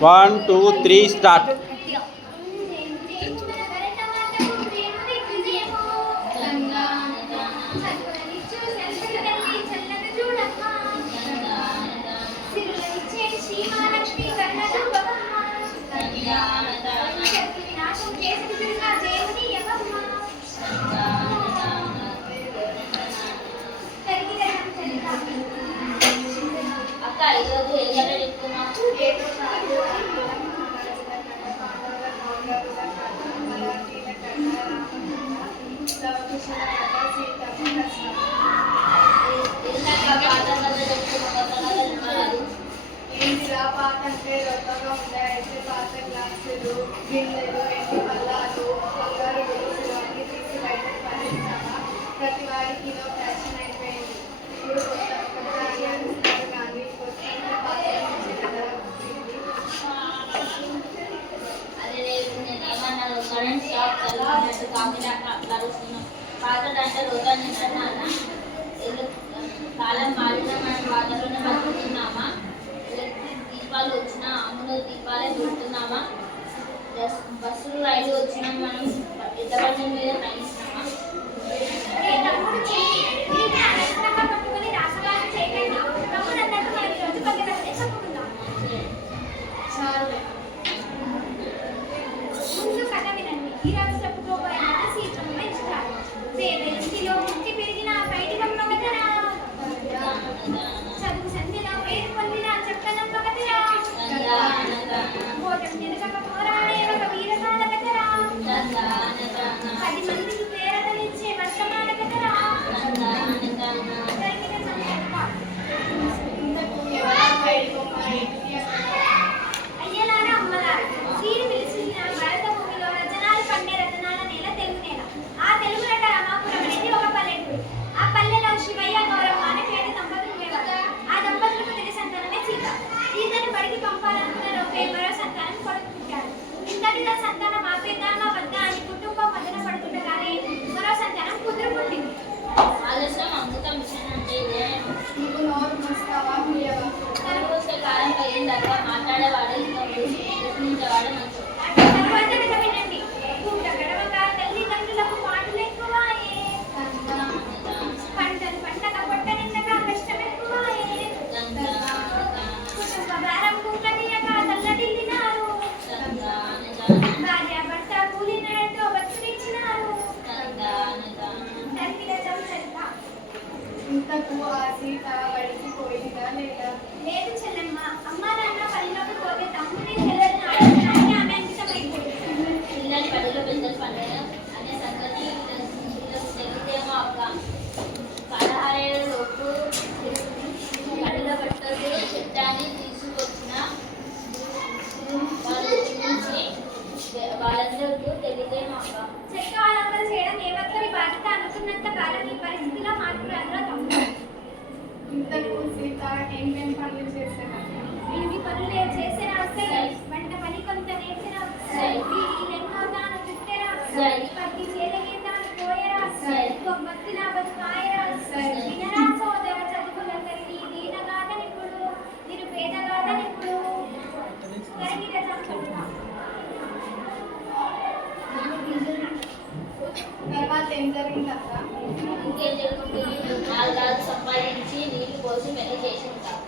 1, 2, 3, start. పాత అంటే రొట్టగా ఉంటాయి. పాత గ్లాసులు, గిన్నెలు, ఎండి పల్లాలు, బంగారు గొలుసులు అన్ని తీసి బయట పడేస్తామా? ప్రతి వాడికి ఇదో ఫ్యాషన్ అయిపోయింది. ఇప్పుడు కొత్త కొత్త అనిపిస్తారు కానీ కొత్త పాత పాతదంటే రోజు కాలం మారిన మనం వాతావరణం బతుకుతున్నామా? దీపాలు వచ్చినా అమ్ములో దీపాలే పెడుతున్నామా? బస్సులు రైలు వచ్చినా మనం పెద్ద బండి మీద ప్రయాణిస్తున్నామా? మాట్లాడేవాడే ప్రశ్నించేవాడే మంచి ఇంతకు ఆ సీత బడికి పోయిందా లేదా? లేదు చెల్లెమ్మ. అమ్మ నాన్న పనిలోకి పోతే తమ్ముని చెల్లెల్ని ఆడుకోవడానికి ఆమె అంకితమైపోయింది. పిల్లలు బడిలో పెద్దలు పండుగ అనే సంగతి తెలియదేమో అక్క. 16 ఏళ్ళలోపు కడుల బట్టలు చెట్టాన్ని తీసుకొచ్చిన వాళ్ళ గురించి వాళ్ళందరికీ తెలియదేమో అక్క. చెక్క వాళ్ళందరూ చేయడం ఏ ఒక్కరి బాధ్యత అనుకున్నంత కాలం ఈ పరిస్థితిలో మార్పు రాదురా తమ్ముడు. ఇంతకు సీత ఏమేం పనులు చేసేదా? ఇంటి పనులు చేసేనా వస్తాయి. వంట పని కొంత నేర్చినా వస్తాయి. ఎన్నో తాను చుట్టేరా వస్తాయి. పట్టి చేలకి తాను పోయేరా వస్తాయి. బతిన బతుకాయరా వస్తాయి. వినరా సోదర చదువులందరికీ దీనగాథ నిప్పుడు నిరుపేదగాథ నిప్పుడు జరిగిన తర్వాత ఏం జరిగింది అక్క? ఇంకేం జరుగుతుంది? 4 రాళ్ళు సంపాదించి నీళ్లు పోసి పెళ్లి చేసి ఉంటారు.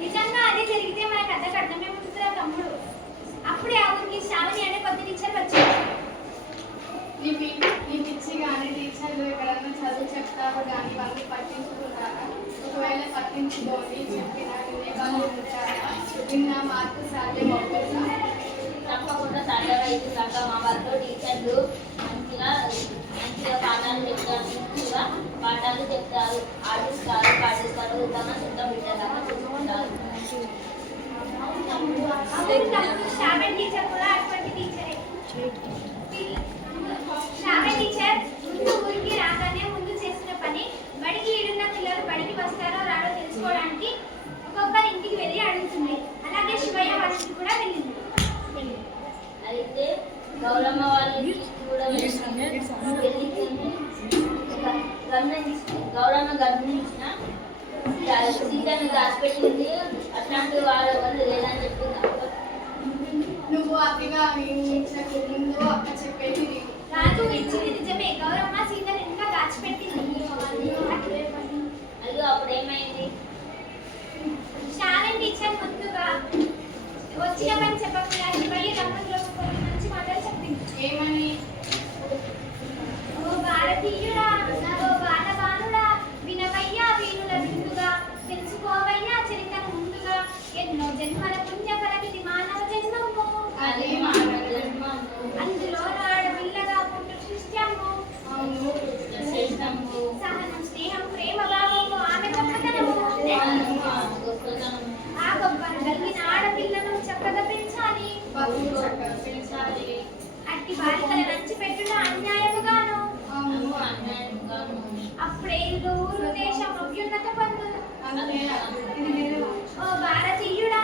నిజంగా అదే జరిగితే మన కథకు అర్థమేముంటుందిరా తమ్ముడు. అప్పుడే ఆ ఊరికి శ్రావణి అనే కొత్త టీచర్ వచ్చారు. నీ పిచ్చి కానీ టీచర్లు ఎక్కడన్నా చదువు చెప్తారు కానీ వాళ్ళు పట్టించుకుంటారా? ఒకవేళ పట్టించుకొని చెప్పిన వినేవాళ్ళు ఉంటారా? విన్న మార్పు సాధ్యం అవుతుందా? తప్పకుండా సాధ్యమైతే కాక మా వాళ్ళు టీచర్లు మంచిగా పాఠాలు చెప్తారు, ఆడిస్తారు, పాటిస్తారు, తమ సొంత బిడ్డలాగా చూసుకుంటారు. శ్రావణి టీచర్ కూడా అటువంటి టీచరే. శ్రావణి టీచర్ ముందు ఊరికి రాగానే ముందు చేసిన పని బడికి ఈడున్న పిల్లలు బడికి వస్తారో రాడో తెలుసుకోవడానికి ఒక్కొక్కరి ఇంటికి వెళ్ళి అడుగుతుంది. అలాగే శివయ్య వాళ్ళ ఇంటికి కూడా వెళ్ళింది. అయితే గౌరమ్మ వాళ్ళకి కూడా గౌరమ్మ గమనించిన సీతను దాచిపెట్టింది. అట్లాంటి వాళ్ళు ఎవరు లేదా వచ్చిన పని చెప్పకుండా శివయ్య దంపతులకు కొన్ని మంచి మాటలు చెప్పింది. ఏమని? ఓ భారతీయుడా, ఓ బాలబాలుడా, వినవయ్యా వీణుల విందుగా, తెలుసుకోవయ్యా చరితను ముందుగా, ఎన్నో జన్మల పుణ్యఫలమిది మానవ జన్మము, అదే మానవ జన్మము, అందులో ఆడపిల్లగా పుట్టు సృష్ట్యము, అవును, శ్రేష్టము, సహనం స్నేహం ప్రేమ భావము ఆమె గొప్పతనము. గొప్పతనము, ఆ గొప్పను కలిగిన ఆడపిల్లను చక్కగా పెంచాలి, బతుకు చక్కగా పెంచాలి. అట్టి బాలికల నంచి పెట్టుట అన్యాయముగాను, అవును, అన్యాయముగాను, అప్పుడే ఇల్లు ఊరు దేశం అభ్యున్నత పొందు. అంతే. ఇది వినవా? ఓ భారతీయుడా,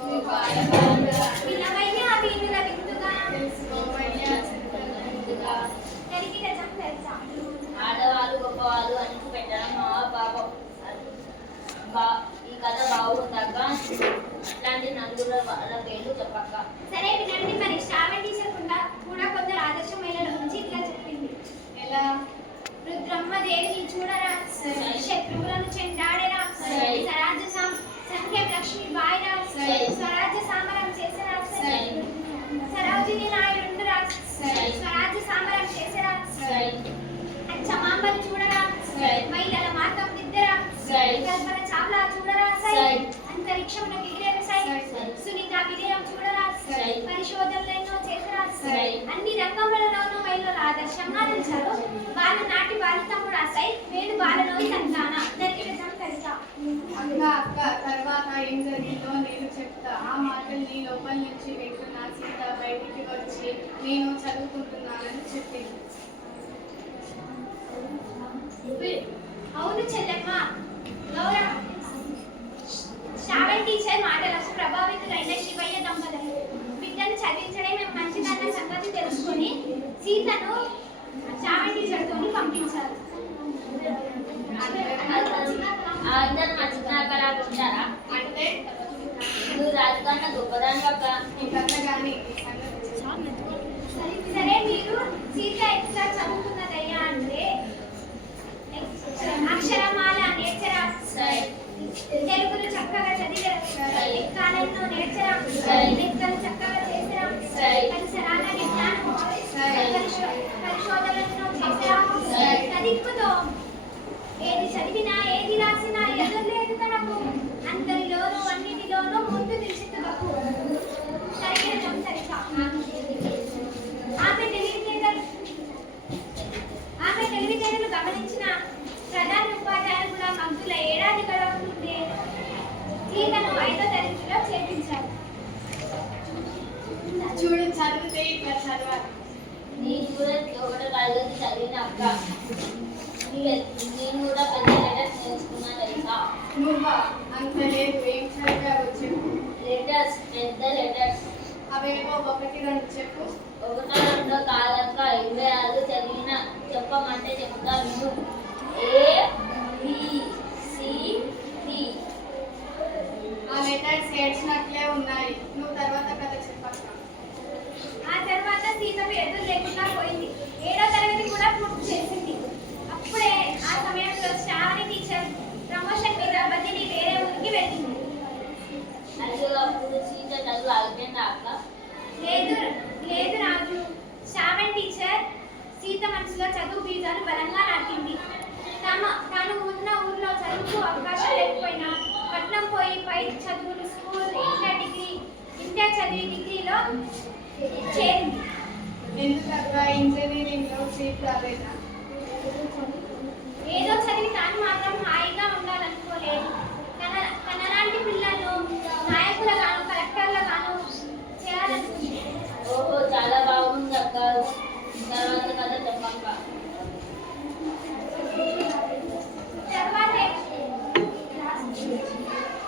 ఓ బాలబాలుడా, వినవయ్యా వీణుల విందుగా, తెలుసుకోవయ్యా చరితను ముందుగా. జరిగిన తెలుసా? ఆడవాళ్ళు గొప్పవాళ్ళు అణిచి పెట్టడం మహాపాపం. ఈ కథ బాగుందాక అట్లాంటి నలుగురు వాళ్ళ పేర్లు చెప్పక్క. సరే వినండి. మరి శ్రావణ టీచర్ కూడా కొందరు ఆదర్శ మహిళల గురించి ఇట్లా చెప్పింది. ఎలా? రుద్రమ్మదేవిని చూడరా, శత్రువులను చెండాడేరా, సరే. సంఖ్య లక్ష్మి బాయిరా, సరే. స్వరాజ్య సామరం చేసేరా, సరే. సరోజిని నాయుడురా, సరే. స్వరాజ్య సామరం చేసేరా, అచ్చమాంబను చూడరా, సరే. మహిళల మార్గం దిద్దరా, సరే. కల్పన చావ్లా చూడరా, సరే. అంతరిక్షంలో ఎగిరేరు సై, సరే. సునీత విజయం చూడరా, సరే. పరిశోధనలు ఎన్నో చేసరా, సరే. అన్ని రంగంలోనూ మహిళలు ఆదర్శంగా నిలిచారు. బాల నాటి బాలితమ్ముడు అసై వేడు బాలలోని తెలంగాణ జరిగిన తెలుసా? అక్క అక్క తర్వాత ఏం జరిగిందో నేను చెప్తా. ఆ మాటలు నీ లోపల నుంచి వింటున్న సీత బయటికి వచ్చి నేను చదువుకుంటున్నానని చెప్పింది. అవును చెల్లెమ్మ, గౌరవ శ్రావణ్ టీచర్ మాటలకు ప్రభావితులైన శివయ్య దంపతులు బిడ్డను చదివించడమే మంచిదన్న సంగతి తెలుసుకొని సీతను శ్రావణ్ టీచర్తో పంపించారు. అందరు మంచిగా ఉంటారా? అంటే నువ్వు రాజకన్న గొప్పదాని పక్క. ఈ కథ కానీ ఈ సంగతి సరే మీరు సీత ఎట్లా చదువుతున్నదయ్యా అంటే అక్షరమాల నేర్చరా, సరే. తెలుగును చక్కగా చదివరా, సరే. లెక్కలను నేర్చరా, సరే. లెక్కలు చక్కగా చేసరా, సరే. పరిసరాల విజ్ఞానం, సరే. పరిశోధనలను చేసరా, సరే. చదివుతో ఏది చదివినా ఏది రాసినా ఎదురులేదు తనకు, అందరిలోనూ అన్నిటిలోనూ ముందు నిలిచితులకు. సరిగ్గా సరిగ్గా ఆమె తెలివితేటలు గమనించిన ప్రధాన ఉపాధ్యాయులు కూడా మంత్రుల ఏడాది గడవకుంటే సీతను 5వ తరగతిలో చేర్పించారు. చూడు, చదివితే ఇట్లా చదవాలి. నేను కూడా ఒకటి తరగతి చదివిన అక్క. నేను కూడా పెద్ద లెటర్స్ నేర్చుకున్నా తెలుసా? నువ్వా? అంత లేదు. ఏం చదివావో చెప్పు. లెటర్స్, పెద్ద లెటర్స్. అవేవో 1, 2 చెప్పు. ఒకటో రెండో కాదక్క, 26 చదివిన. చెప్పమంటే చెప్తా విను. A B C D. ఆ లెటర్స్ ఏడ్చినట్లే ఉన్నాయి. నువ్వు తర్వాత కథ చెప్పక్క. ఆ తర్వాత సీతకు ఎదురు లేకుండా పోయింది. 7వ తరగతి కూడా పూర్తి చేసింది. అప్పుడే ఆ సమయంలో శ్రావణి టీచర్ ప్రమోషన్ మీద బదిలీ వేరే ఊరికి వెళ్ళింది. అయ్యో, అప్పుడు సీత చదువు ఆగిపోయిందా అక్క? లేదు లేదు రాజు, శ్రావణ్ టీచర్ సీత మనసులో చదువు బీజాలు బలంగా నాటింది. తాను ఉన్న ఊర్లో చదువుకు అవకాశం లేకపోయినా పట్నం పోయి పై చదువులు స్కూల్ ఇంటర్ చదివి డిగ్రీలో చేరింది. ఎందుకక్క ఇంజనీరింగ్లో సీట్ రాలేదా? ఏదో చదివి తాను మాత్రం హాయిగా ఉండాలనుకోలేదు. తనలాంటి పిల్లలను నాయకులుగాను కలెక్టర్లుగాను చేయాలనుకుంది. ఓహో, చాలా బాగుంది అక్క. తర్వాత కథ చెప్పక్క.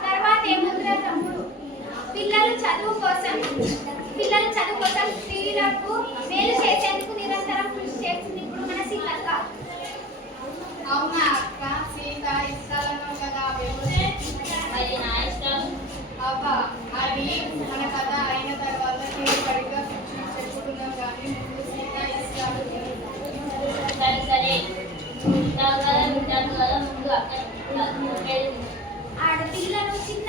తర్వాత ఏముందిరా తమ్ముడు, పిల్లలు చదువు కోసం స్త్రీలకు మేలు చేసేందుకు నిరంతరం కృషి చేస్తుంది ఇప్పుడు మన సీతక్క. అవునా అక్క? సీత ఇష్టాలను కదా అవేవో. మరి నా ఇష్టం. అబ్బా, అది మన కథ అయిన తర్వాత నేను పడిగా చెప్పుకున్నాం కానీ ముందు సీత ఇష్టాలు సరే సరే, వింటాను కదా ముందు అక్క చెప్పేది. ఆడపిల్లలు చిన్న